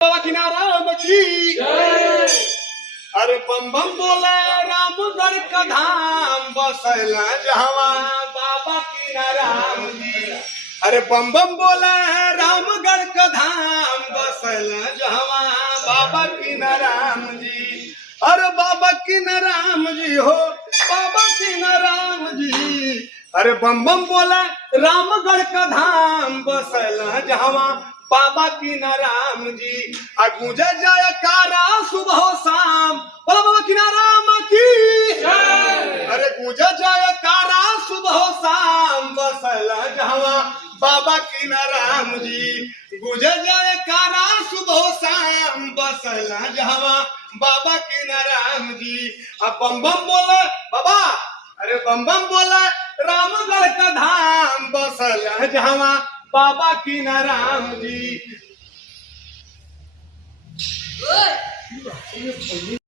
बाबा किनारा की अरे बम बम बोले रामगढ़ का धाम बसला जहवा बाबा किनाराम जी। अरे बम बम बोले रामगढ़ का धाम बसला जहवा बाबा किनाराम जी। अरे बाबा किनाराम जी हो बाबा किनाराम जी। अरे बम बम बोले रामगढ़ का धाम बसला जहवा बाबा किनाराम जी। गूंजे जाए कारा सुबह शाम बोला बाबा किनाराम की। अरे गूंजे जाए कारा सुबह शाम बसला जहवा बाबा किनाराम जी। गूंजे जाए कारा सुबह शाम बसला जहवा बाबा किनाराम जी। अब बम बम बोले बाबा अरे बम बम बोले रामगढ़ का धाम बसला जहवा बाबा किनाराम जी।